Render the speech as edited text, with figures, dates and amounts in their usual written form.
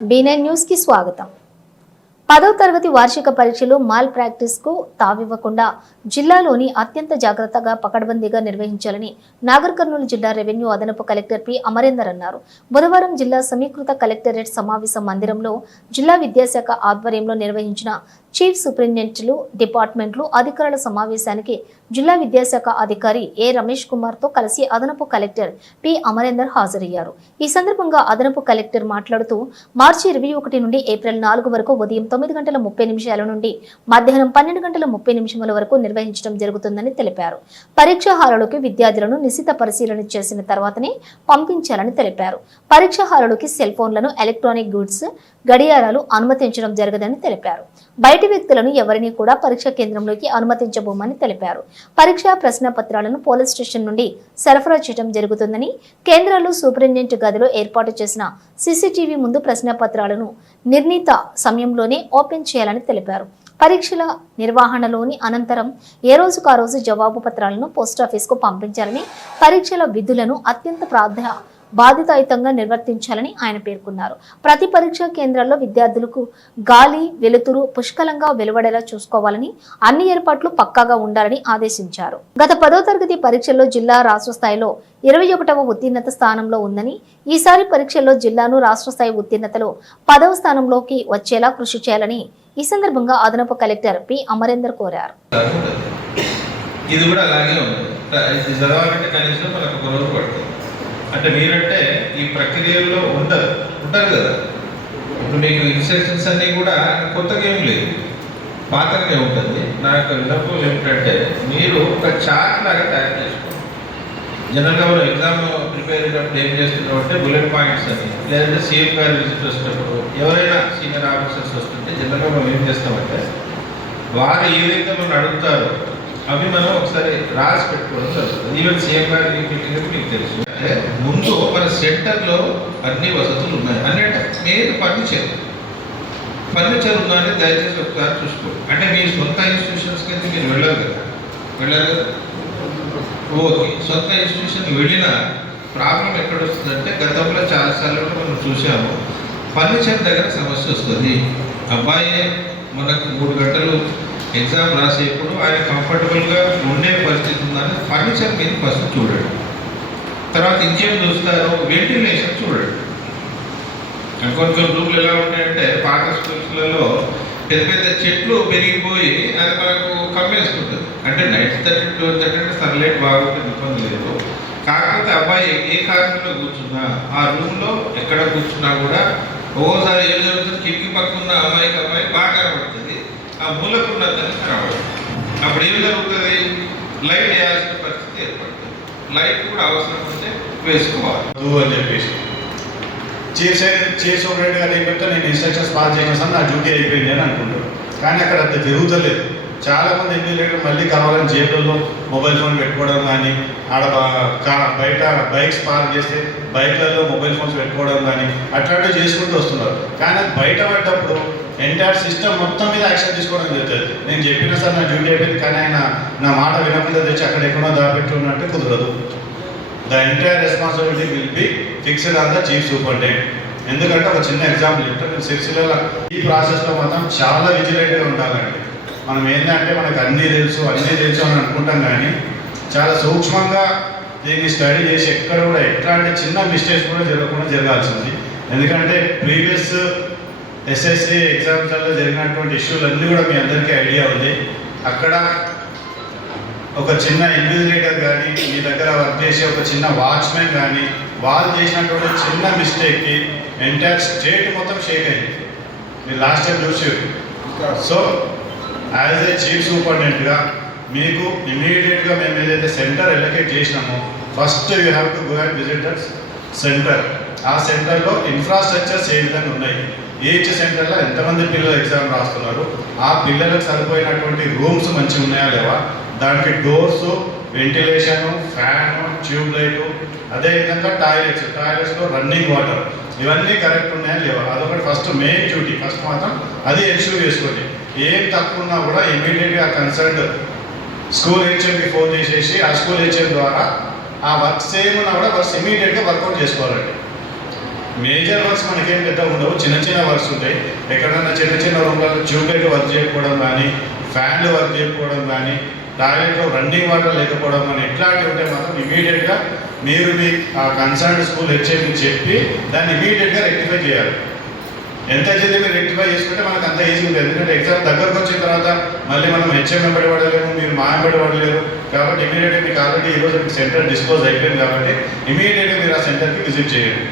B9 news కి స్వాగతం. 10వ తరగతి వార్షిక పరీక్షలు మాల్ ప్రాక్టీస్ కు తావివ్వకుండా జిల్లాలోని అత్యంత జాగ్రత్తగా పకడ్బందీగా నిర్వహించాలని నాగర్ కర్నూలు జిల్లా రెవెన్యూ అదనపు కలెక్టర్ పి అమరేందర్ అన్నారు. బుధవారం జిల్లా సమీకృత కలెక్టరేట్ సమావేశ మందిరంలో జిల్లా విద్యాశాఖ ఆధ్వర్యంలో నిర్వహించిన చీఫ్ సూపరింటెండెంట్లు, డిపార్ట్మెంట్లు అధికారుల సమావేశానికి జిల్లా విద్యాశాఖ అధికారి ఏ రమేష్ కుమార్ తో కలిసి అదనపు కలెక్టర్ పి అమరేందర్ హాజరయ్యారు. ఈ సందర్భంగా అదనపు కలెక్టర్ మాట్లాడుతూ మార్చి 21 నుండి ఏప్రిల్ 4 వరకు ఉదయం 9:30 నుండి మధ్యాహ్నం 12:30 వరకు నిర్వహించడం జరుగుతుందని తెలిపారు. పరీక్షా హాలులోకి విద్యార్థులను నిశిత పరిశీలన చేసిన తర్వాతనే పంపించాలని తెలిపారు. పరీక్షా హాలులోకి సెల్ ఫోన్లను, ఎలక్ట్రానిక్ గూడ్స్, గడియారాలు అనుమతించడం జరగదని తెలిపారు. బయటి వ్యక్తులను ఎవరిని కూడా పరీక్షా కేంద్రంలోకి అనుమతించబోమని తెలిపారు. పరీక్షా ప్రశ్న పత్రాలను పోలీస్ స్టేషన్ నుండి సరఫరా చేయడం జరుగుతుందని, కేంద్రాలు సూపరింటెండెంట్ గదిలో ఏర్పాటు చేసిన సీసీటీవీ ముందు ప్రశ్న పత్రాలను నిర్ణీత సమయంలోనే ఓపెన్ చేయాలని తెలిపారు. పరీక్షల నిర్వహణలోని అనంతరం ఏ రోజుకు ఆ రోజు జవాబు పత్రాలను పోస్టాఫీస్కు పంపించాలని, పరీక్షల విధులను అత్యంత బాధ్యతాయుతంగా నిర్వర్తించాలని ఆయన పేర్కొన్నారు. ప్రతి పరీక్షా కేంద్రాల్లో విద్యార్థులకు గాలి, వెలుతురు పుష్కలంగా వెలువడేలా చూసుకోవాలని, అన్ని ఏర్పాట్లు పక్కాగా ఉండాలని ఆదేశించారు. గత 10వ తరగతి పరీక్షల్లో జిల్లా రాష్ట్ర స్థాయిలో 21వ ఉత్తీర్ణత స్థానంలో ఉందని, ఈసారి పరీక్షల్లో జిల్లాను రాష్ట్ర స్థాయి ఉత్తీర్ణతలో 10వ స్థానంలోకి వచ్చేలా కృషి చేయాలని ఈ సందర్భంగా అదనపు కలెక్టర్ పి అమరేందర్ కోరారు. ఇది కూడా అలాగే ఉంది. ఇది చదవాలంటే కనీసం మనకు ఒక రోజు పడుతుంది. అంటే మీరంటే ఈ ప్రక్రియలో ఉంటారు కదా. ఇప్పుడు మీకు ఇన్స్ట్రక్షన్స్ అన్నీ కూడా కొత్తగా ఏం లేదు, పాతగానే ఉంటుంది. నా యొక్క విన్నపం ఏమిటంటే మీరు ఒక చార్ట్ లాగా తయారు చేసుకోండి. జనరల్గా మనం ఎగ్జామ్ ప్రిపేర్ అయినప్పుడు ఏం చేస్తున్నాం అంటే బుల్లెట్ పాయింట్స్ అని, లేదంటే సీఎం గారు విజిట్ వస్తున్నప్పుడు ఎవరైనా సీనియర్ ఆఫీసర్స్ వస్తుంటే జనరల్గా మనం ఏం చేస్తామంటే వారు ఏదైతే మనం అడుగుతారో అవి మనం ఒకసారి రాసి పెట్టుకోవడం జరుగుతుంది. ఈవెన్ సీఎం గారు మీటింగ్ మీకు తెలుసు. అంటే ముందు మన సెంటర్లో అన్ని వసతులు ఉన్నాయి అంటే మెయిన్ ఫర్నిచర్ ఉందని దయచేసి ఒకసారి చూసుకోండి. అంటే మీ సొంత ఇన్స్టిట్యూషన్స్కి అయితే మీరు వెళ్ళరు కదా. ఓకే, సొంత ఇన్స్టిట్యూషన్కి వెళ్ళిన ప్రాబ్లం ఎక్కడ వస్తుందంటే గతంలో చాలాసార్లు మనం చూసాము, ఫర్నిచర్ దగ్గర సమస్య వస్తుంది. అబ్బాయి మనకు 3 గంటలు ఎగ్జామ్ రాసేప్పుడు ఆయన కంఫర్టబుల్గా ఉండే పరిస్థితి ఉందని ఫర్నిచర్ మీద ఫస్ట్ చూడండి. తర్వాత ఇంకేం చూస్తారు, వెంటిలేషన్ చూడండి. కొన్ని రూమ్లు ఎలా ఉంటాయంటే పాత స్కూల్స్లలో పెద్ద పెద్ద చెట్లు పెరిగిపోయి అది మనకు కమ్మేసుకుంటుంది. అంటే నైట్ 30 సన్లైట్ బాగుంటుంది, ఇబ్బంది లేదు. కాకపోతే అబ్బాయి ఏ కారణంలో కూర్చున్నా ఆ రూమ్లో ఎక్కడ కూర్చున్నా కూడా ఒక్కోసారి ఏం జరుగుతుంది, కిటికీ పక్కన అమ్మాయి బాగా కనబడుతుంది, ఆ మూలకున్నదని కనబడుతుంది. అప్పుడు ఏం జరుగుతుంది, లైట్ వేయాల్సిన పరిస్థితి ఏర్పడుతుంది. లైట్ కూడా అవసరం ఉంటే వేసుకోవాలి అని చెప్పేసి చీఫ్ సెక్రటరీ గారు ఏమిటో నేను ఇన్స్ట్రక్షన్స్ పాస్ చేసేసాను, నా డ్యూటీ అయిపోయింది అని అనుకుంటారు. కానీ అక్కడ అంత జరుగుతలేదు. చాలామంది ఎమ్మెల్యేలు మళ్ళీ కావాలని జేబులలో మొబైల్ ఫోన్ పెట్టుకోవడం కానీ, ఆడ బయట బైక్స్ పార్క్ చేస్తే బైక్లలో మొబైల్ ఫోన్స్ పెట్టుకోవడం కానీ అట్లాంటివి చేసుకుంటూ వస్తున్నారు. కానీ అది బయట పడ్డప్పుడు ఎంటైర్ సిస్టమ్ మొత్తం మీద యాక్షన్ తీసుకోవడం జరుగుతుంది. నేను చెప్పిన సార్ నా డ్యూటీ అయిపోయింది, కానీ ఆయన నా మాట వినకుండా తెచ్చి అక్కడ ఎక్కడో దాపెట్టున్నట్టు కుదరదు. The entire responsibility will be fixed on the chief superintendent. ఎందుకంటే ఒక చిన్న ఎగ్జాంపుల్ చెప్తాను. సిరిసిల్లలో ఈ ప్రాసెస్లో మాత్రం చాలా విజిలెంట్గా ఉండాలండి. మనం ఏంటంటే మనకు అన్నీ తెలుసు అని అనుకుంటాం, కానీ చాలా సూక్ష్మంగా దీన్ని స్టడీ చేసి ఎక్కడ కూడా ఎట్లాంటి చిన్న మిస్టేక్స్ కూడా జరగాల్సింది. ఎందుకంటే ప్రీవియస్ ఎస్ఎస్సి ఎగ్జామ్స్లో జరిగినటువంటి ఇష్యూలన్నీ కూడా మీ అందరికీ ఐడియా ఉంది. అక్కడ ఒక చిన్న ఇన్విజిలేటర్ కానీ, మీ దగ్గర వర్క్ చేసే ఒక చిన్న వాచ్మెన్ కానీ, వాళ్ళు చేసినటువంటి చిన్న మిస్టేక్కి ఎంటైర్ స్టేట్ మొత్తం షేక్ అయింది. మీరు లాస్ట్ టైం చూసారు. సో యాజ్ ఏ చీఫ్ సూపరింటెండెంట్గా మీకు ఇమీడియట్గా మేము ఏదైతే సెంటర్ ఎలకేట్ చేసినామో first you have to go and visit that centre. ఆ సెంటర్లో ఇన్ఫ్రాస్ట్రక్చర్స్ ఏ విధంగా ఉన్నాయి, ఈచ్ సెంటర్లో ఎంతమంది పిల్లలు ఎగ్జామ్ రాస్తున్నారు, ఆ పిల్లలకు సరిపోయినటువంటి రూమ్స్ మంచిగా ఉన్నాయా లేవా, దానికి doors, ventilation, fan, tube light, అదేవిధంగా టాయిలెట్స్లో రన్నింగ్ వాటర్ ఇవన్నీ కరెక్ట్ ఉన్నాయా లేవా, అదొకటి ఫస్ట్ మెయిన్ డ్యూటీ. ఫస్ట్ మాత్రం అది ఎన్ష్యూర్ చేసుకోండి. ఏం తక్కువ ఉన్నా కూడా ఇమీడియట్గా కన్సర్న్డ్ స్కూల్ హెచ్ఎంకి ఫోన్ చేసేసి ఆ స్కూల్ హెచ్ఎం ద్వారా ఆ వర్క్స్ ఏమున్నా కూడా ఫస్ట్ ఇమీడియట్గా వర్కౌట్ చేసుకోవాలండి. మేజర్ వర్క్స్ మనకేం పెద్ద ఉండవు, చిన్న చిన్న వర్క్స్ ఉంటాయి. ఎక్కడన్నా చిన్న చిన్న రూమ్లలో ట్యూబ్లైట్ వర్క్ చేయకపోవడం కానీ, ఫ్యాన్లు వర్క్ చేయకపోవడం కానీ, టాయిలెట్లో రన్నింగ్ వాటర్ లేకపోవడం కానీ ఇట్లాంటివి ఉంటే మాత్రం ఇమీడియట్గా మీరు మీ కన్సర్న్ స్కూల్ హెచ్ఎంకి చెప్పి దాన్ని ఇమీడియట్గా రెక్టిఫై చేయాలి. ఎంత జల్దీ మీరు రెక్టిఫై చేసుకుంటే మనకు అంత ఈజీ ఉంటుంది. ఎందుకంటే ఎగ్జామ్ దగ్గరకు వచ్చిన తర్వాత మళ్ళీ మనం హెచ్ఎం వెంబడి పడలేము, మీరు మా వెంబడి పడలేరు. కాబట్టి ఇమీడియట్గా మీకు ఆల్రెడీ ఈరోజు సెంటర్ డిస్పోజ్ అయిపోయింది కాబట్టి ఇమీడియట్గా మీరు ఆ సెంటర్కి విజిట్ చేయండి.